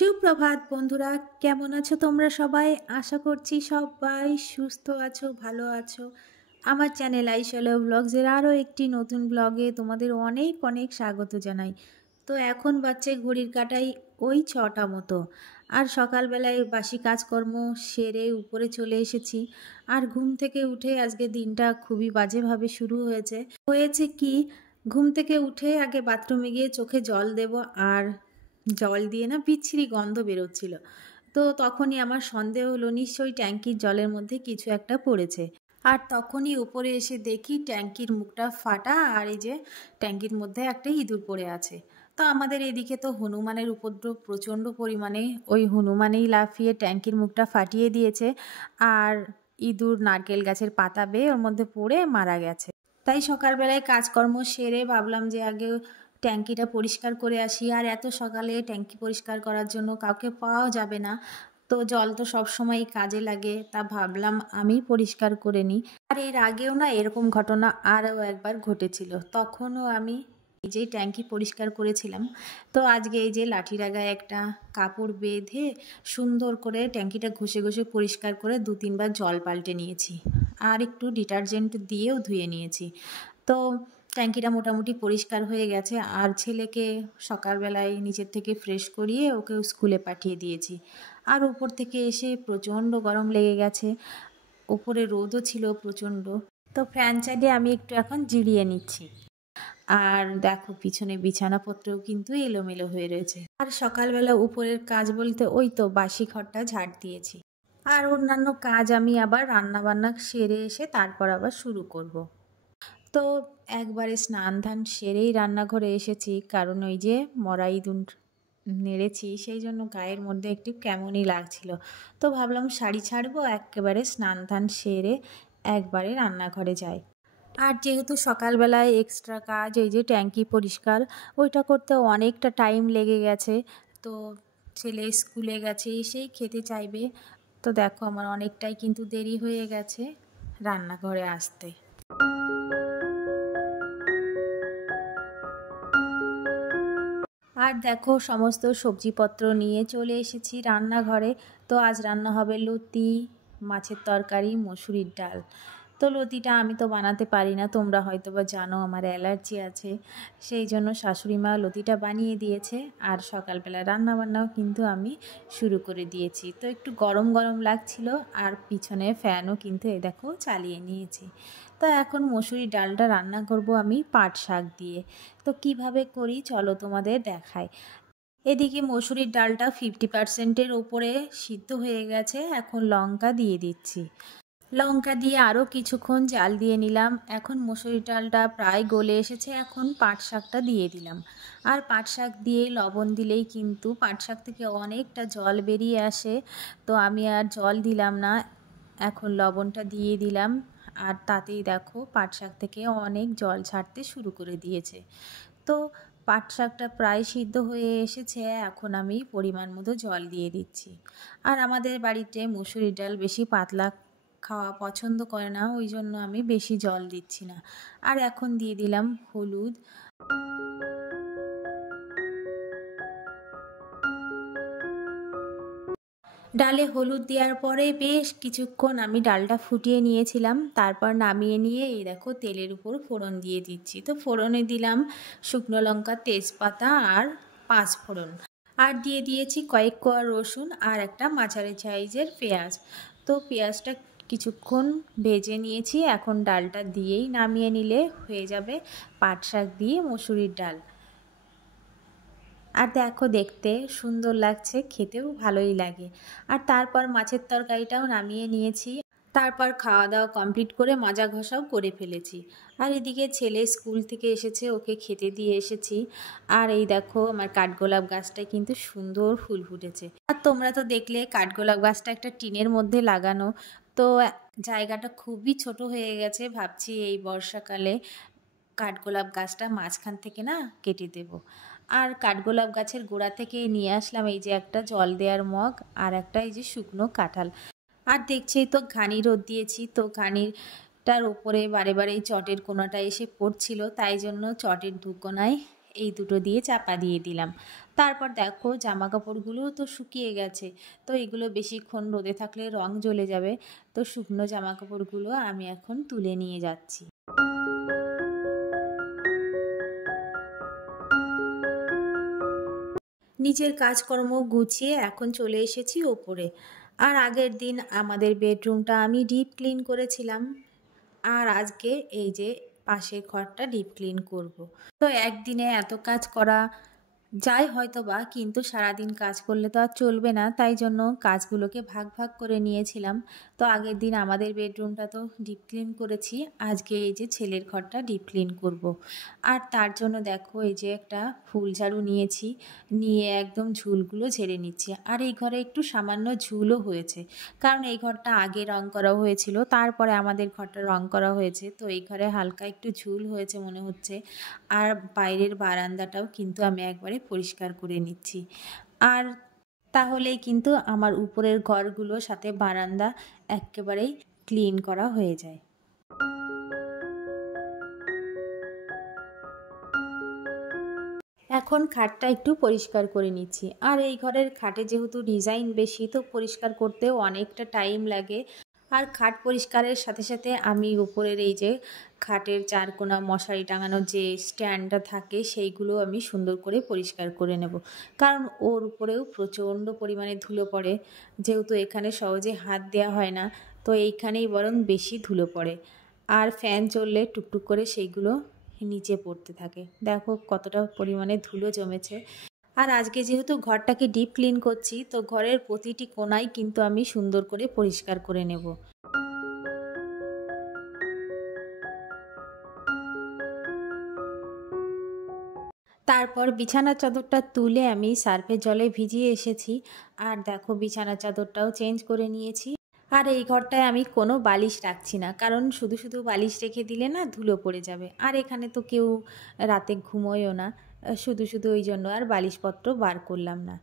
সুপ্রভাত বন্ধুরা, কেমন আছো তোমরা সবাই? আশা করছি সবাই সুস্থ আছো, ভালো আছো। আমার চ্যানেল আইশালো ব্লগসের আরও একটি নতুন ব্লগে তোমাদের অনেক অনেক স্বাগত জানাই। তো এখন বাচ্চা ঘড়ির কাঁটায় ওই 6টা মতো, আর সকালবেলায় বাসি কাজকর্ম সেরে উপরে চলে এসেছি। আর ঘুম থেকে উঠে আজকে দিনটা খুবই বাজেভাবে শুরু হয়েছে কি, ঘুম থেকে উঠে আগে বাথরুমে গিয়ে চোখে জল দেব, আর জল দিয়ে না বিচ্ছিরি গন্ধ বেরোচ্ছিল। তো তখনই আমার সন্দেহ হলো নিশ্চয়ই ট্যাঙ্কির জলের মধ্যে কিছু একটা পড়েছে। আর তখনই উপরে এসে দেখি ট্যাঙ্কির মুখটা ফাটা, আর এই যে ট্যাঙ্কির মধ্যে একটা ইঁদুর পড়ে আছে। তো আমাদের এদিকে তো হনুমানের উপদ্রব প্রচণ্ড পরিমাণে, ওই হনুমানেই লাফিয়ে ট্যাঙ্কির মুখটা ফাটিয়ে দিয়েছে, আর ইঁদুর নারকেল গাছের পাতা বেয়ে ওর মধ্যে পড়ে মারা গেছে। তাই সকালবেলায় কাজকর্ম সেরে ভাবলাম যে আগে ট্যাঙ্কিটা পরিষ্কার করে আসি। আর এত সকালে ট্যাঙ্কি পরিষ্কার করার জন্য কাউকে পাওয়া যাবে না, তো জল তো সবসময় কাজে লাগে, তা ভাবলাম আমি পরিষ্কার করে নিই। আর এর আগেও না এরকম ঘটনা আরও একবার ঘটেছিল, তখনও আমি এই যে ট্যাঙ্কি পরিষ্কার করেছিলাম। তো আজকে এই যে লাঠির আগায় একটা কাপড় বেঁধে সুন্দর করে ট্যাঙ্কিটা ঘষে ঘষে পরিষ্কার করে 2-3 বার জল পাল্টে নিয়েছি, আর একটু ডিটারজেন্ট দিয়েও ধুয়ে নিয়েছি। তো ট্যাঙ্কিটা মোটামুটি পরিষ্কার হয়ে গেছে। আর ছেলেকে সকালবেলায় নিচের থেকে ফ্রেশ করিয়ে ওকে স্কুলে পাঠিয়ে দিয়েছি। আর উপর থেকে এসে প্রচণ্ড গরম লেগে গেছে, উপরে রোদও ছিল প্রচণ্ড। তো ফ্যান চালিয়ে আমি একটু এখন জিরিয়ে নিচ্ছি। আর দেখো পিছনে বিছানাপত্রও কিন্তু এলোমেলো হয়ে রয়েছে। আর সকালবেলা উপরের কাজ বলতে ওই তো বাসি ঘরটা ঝাড় দিয়েছি। আর অন্যান্য কাজ আমি আবার রান্নাবান্না সেরে এসে তারপর আবার শুরু করব। তো একবারে স্নান ধান সেরেই রান্নাঘরে এসেছি, কারণ ওই যে মরা ইঁদুর নেড়েছি, সেই জন্য গায়ের মধ্যে একটু কেমনই লাগছিল। তো ভাবলাম শাড়ি ছাড়বো, একেবারে স্নান ধান সেরে একবারে রান্নাঘরে যাই। আর যেহেতু সকালবেলায় এক্সট্রা কাজ ওই যে ট্যাঙ্কি পরিষ্কার, ওইটা করতে অনেকটা টাইম লেগে গেছে। তো ছেলে স্কুলে গেছে, এসেই খেতে চাইবে। তো দেখো আমার অনেকটাই কিন্তু দেরি হয়ে গেছে রান্নাঘরে আসতে। আর দেখো সমস্ত সবজিপত্র নিয়ে চলে এসেছি রান্নাঘরে। তো আজ রান্না হবে লতি, মাছের তরকারি, মসুরির ডাল। তো লতিটা আমি তো বানাতে পারি না, তোমরা হয়তো বা জানো আমার অ্যালার্জি আছে, সেই জন্য শাশুড়ি মা লতিটা বানিয়ে দিয়েছে। আর সকালবেলা রান্নাবান্নাও কিন্তু আমি শুরু করে দিয়েছি। তো একটু গরম গরম লাগছিল, আর পিছনে ফ্যানও কিন্তু এই দেখো চালিয়ে নিয়েছি। তো এখন মসুরির ডালটা রান্না করব আমি পাট শাক দিয়ে। তো কিভাবে করি চলো তোমাদের দেখাই। এদিকে মসুরির ডালটা 50%-এর ওপরে সিদ্ধ হয়ে গেছে, এখন লঙ্কা দিয়ে দিচ্ছি। লঙ্কা দিয়ে আরও কিছুক্ষণ জাল দিয়ে নিলাম। এখন মসুরির ডালটা প্রায় গলে এসেছে, এখন পাট শাকটা দিয়ে দিলাম। আর পাট শাক দিয়ে লবণ দিলেই কিন্তু পাট শাক থেকে অনেকটা জল বেরিয়ে আসে। তো আমি আর জল দিলাম না, এখন লবণটা দিয়ে দিলাম। আর তাতেই দেখো পাট শাক থেকে অনেক জল ছাড়তে শুরু করে দিয়েছে। তো পাট শাকটা প্রায় সিদ্ধ হয়ে এসেছে, এখন আমি পরিমাণ মতো জল দিয়ে দিচ্ছি। আর আমাদের বাড়িতে মসুরির ডাল বেশি পাতলা খাওয়া পছন্দ করে না, ওই জন্য আমি বেশি জল দিচ্ছি না। আর এখন দিয়ে দিলাম হলুদ। ডালে হলুদ দেওয়ার পরে বেশ কিছুক্ষণ আমি ডালটা ফুটিয়ে নিয়েছিলাম, তারপর নামিয়ে নিয়ে এই দেখো তেলের উপর ফোড়ন দিয়ে দিচ্ছি। তো ফোড়নে দিলাম শুকনো লঙ্কা, তেজপাতা আর 5 ফোড়ন, আর দিয়ে দিয়েছি কয়েক কোয়া রসুন আর একটা মাঝারি সাইজের পেঁয়াজ। তো পেঁয়াজটা কিছুক্ষণ ভেজে নিয়েছি, এখন ডালটা দিয়েই নামিয়ে নিলে হয়ে যাবে পাট শাক দিয়ে মসুরির ডাল। আর দেখো দেখতে সুন্দর লাগছে, খেতেও ভালোই লাগে। আর তারপর মাছের তরকারিটাও নামিয়ে নিয়েছি, তারপর খাওয়া দাওয়া কমপ্লিট করে মাজা ঘষাও করে ফেলেছি। আর এদিকে ছেলে স্কুল থেকে এসেছে, ওকে খেতে দিয়ে এসেছি। আর এই দেখো আমার কাঠগোলাপ গাছটায় কিন্তু সুন্দর ফুল ফুটেছে। আর তোমরা তো দেখলে কাঠগোলাপ গাছটা একটা টিনের মধ্যে লাগানো। তো জায়গাটা খুবই ছোট হয়ে গেছে, ভাবছি এই বর্ষাকালে কাঠগোলাপ গাছটা মাঝখান থেকে না কেটে দেব। আর কাঠগোলাপ গাছের গোড়া থেকে নিয়ে আসলাম এই যে একটা জল দেওয়ার মগ, আর একটা এই যে শুকনো কাঁঠাল। আর দেখছেই তো ঘানি রোদ দিয়েছি, তো ঘানিটার ওপরে বারে বারে এই চটের কোনাটা এসে পড়ছিল, তাই জন্য চটের 2 কোনায় এই দুটো দিয়ে চাপা দিয়ে দিলাম। তারপর দেখো জামা কাপড়গুলোও তো শুকিয়ে গেছে, তো এগুলো বেশিক্ষণ রোদে থাকলে রং জ্বলে যাবে। তো শুকনো জামা কাপড়গুলো আমি এখন তুলে নিয়ে যাচ্ছি। নিজের কাজকর্ম গুছিয়ে এখন চলে এসেছি ওপরে। আর আগের দিন আমাদের বেডরুমটা আমি ডিপ ক্লিন করেছিলাম, আর আজকে এই যে পাশের ঘরটা ডিপ ক্লিন করব। তো একদিনে এত কাজ করা যায় হয়তো বা, কিন্তু সারাদিন কাজ করলে তো আর চলবে না, তাই জন্য কাজগুলোকে ভাগ ভাগ করে নিয়েছিলাম। তো আগের দিন আমাদের বেডরুমটা তো ডিপ ক্লিন করেছি, আজকে এই যে ছেলের ঘরটা ডিপ ক্লিন করব। আর তার জন্য দেখো এই যে একটা ফুল ঝাড়ু নিয়েছি, নিয়ে একদম ঝুলগুলো ঝেড়ে নিচ্ছি। আর এই ঘরে একটু সামান্য ঝুলও হয়েছে, কারণ এই ঘরটা আগে রং করা হয়েছিল, তারপরে আমাদের ঘরটা রং করা হয়েছে, তো এই ঘরে হালকা একটু ঝুল হয়েছে মনে হচ্ছে। আর বাইরের বারান্দাটাও কিন্তু আমি একবারে পরিষ্কার করে নিচ্ছি। আর তাহলেই কিন্তু আমার উপরের ঘরগুলোর সাথে বারান্দা একেবারেই ক্লিন করা হয়ে যায়। এখন খাটটা একটু পরিষ্কার করে নিচ্ছি। আর এই ঘরের খাটে যেহেতু ডিজাইন বেশি, তো পরিষ্কার করতেও অনেকটা টাইম লাগে। আর খাট পরিষ্কারের সাথে সাথে আমি উপরের এই যে খাটের চারকোনা মশারি টাঙানোর যে স্ট্যান্ডটা থাকে সেইগুলো আমি সুন্দর করে পরিষ্কার করে নেব, কারণ ওর উপরেও প্রচণ্ড পরিমাণে ধুলো পড়ে। যেহেতু এখানে সহজে হাত দেওয়া হয় না, তো এইখানেই বরং বেশি ধুলো পড়ে। আর ফ্যান চললে টুকটুক করে সেইগুলো নিচে পড়তে থাকে। দেখো কতটা পরিমাণে ধুলো জমেছে। আর আজকে যেহেতু ঘরটাকে ডিপ ক্লিন করছি, তো ঘরের প্রতিটি কোণাই কিন্তু আমি সুন্দর করে পরিষ্কার করে নেব। তারপর বিছানার চাদরটা তুলে আমি সার্ফের জলে ভিজিয়ে এসেছি। আর দেখো বিছানার চাদরটাও চেঞ্জ করে নিয়েছি। আর এই ঘরটায় আমি কোনো বালিশ রাখছি না, কারণ শুধু শুধু বালিশ রেখে দিলে না ধুলো পড়ে যাবে। আর এখানে তো কেউ রাতে ঘুমোয়ও না, শুধু শুধু ওই জন্য আর বালিশপত্র বার করলাম না।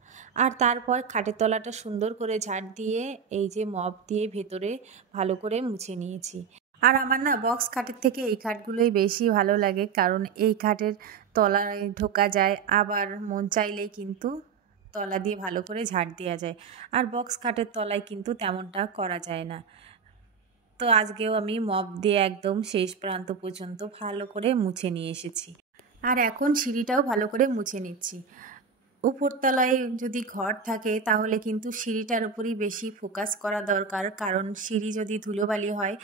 আর তারপর খাটের তলাটা সুন্দর করে ঝাড় দিয়ে এই যে মপ দিয়ে ভেতরে ভালো করে মুছে নিয়েছি। আর আমার না বক্স খাটের থেকে এই খাটগুলোই বেশি ভালো লাগে, কারণ এই খাটের তলায় ঢোকা যায়, আবার মন চাইলেই কিন্তু তলা দিয়ে ভালো করে ঝাড় দেওয়া যায়। আর বক্স খাটের তলায় কিন্তু তেমনটা করা যায় না। তো আজকেও আমি মপ দিয়ে একদম শেষ প্রান্ত পর্যন্ত ভালো করে মুছে নিয়ে এসেছি। আর এখন সিঁড়িটাও ভালো করে মুছে নিচ্ছি। উপরতলায় যদি ঘর থাকে তাহলে কিন্তু সিঁড়িটার উপরই বেশি ফোকাস করা দরকার, কারণ সিঁড়ি যদি ধুলোবালি হয়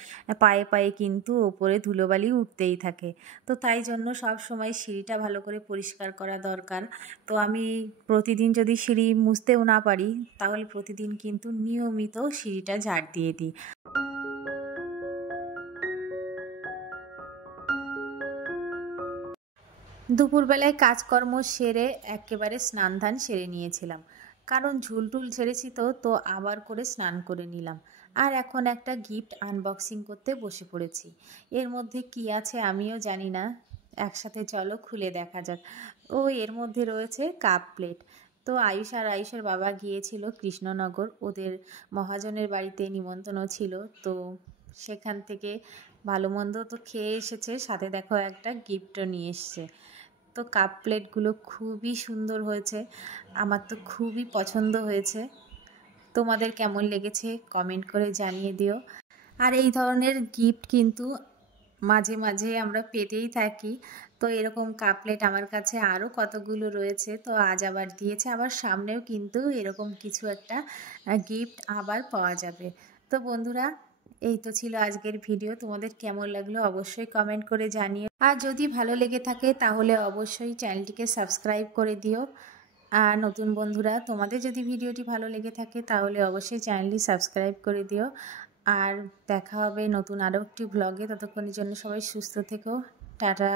পায়ে পায়ে কিন্তু ওপরে ধুলোবালি উঠতেই থাকে। তো তাই জন্য সব সময় সিঁড়িটা ভালো করে পরিষ্কার করা দরকার। তো আমি প্রতিদিন যদি সিঁড়ি মুছতেও না পারি, তাহলে প্রতিদিন কিন্তু নিয়মিত সিঁড়িটা ঝাড় দিয়ে দিই। দুপুরবেলায় কাজকর্ম সেরে একেবারে স্নান ধান সেরে নিয়েছিলাম, কারণ ঝুলটুল ঝেড়েছি, তো আবার করে স্নান করে নিলাম। আর এখন একটা গিফট আনবক্সিং করতে বসে পড়েছি। এর মধ্যে কি আছে আমিও জানি না, একসাথে চলো খুলে দেখা যাক। ও এর মধ্যে রয়েছে কাপ প্লেট। তো আয়ুষ আর আয়ুষের বাবা গিয়েছিল কৃষ্ণনগর, ওদের মহাজনের বাড়িতে নিমন্ত্রণ ছিল, তো সেখান থেকে ভালো মন্দ তো খেয়ে এসেছে, সাথে দেখো একটা গিফটও নিয়ে এসছে। তো কাপ প্লেটগুলো খুবই সুন্দর হয়েছে, আমার তো খুবই পছন্দ হয়েছে। তোমাদের কেমন লেগেছে কমেন্ট করে জানিয়ে দিও। আর এই ধরনের গিফট কিন্তু মাঝে মাঝে আমরা পেতেই থাকি। তো এরকম কাপ প্লেট আমার কাছে আরও কতগুলো রয়েছে, তো আজ আবার দিয়েছে, আবার সামনেও কিন্তু এরকম কিছু একটা গিফট আবার পাওয়া যাবে। তো বন্ধুরা, এই তো ছিল আজকের ভিডিও। তোমাদের কেমন লাগলো অবশ্যই কমেন্ট করে জানিও। আর যদি ভালো লেগে থাকে তাহলে অবশ্যই চ্যানেলটিকে সাবস্ক্রাইব করে দিও। আর নতুন বন্ধুরা, তোমাদের যদি ভিডিওটি ভালো লেগে থাকে তাহলে অবশ্যই চ্যানেলটি সাবস্ক্রাইব করে দিও। আর দেখা হবে নতুন আরও একটি ব্লগে। ততক্ষণের জন্য সবাই সুস্থ থেকো। টাটা।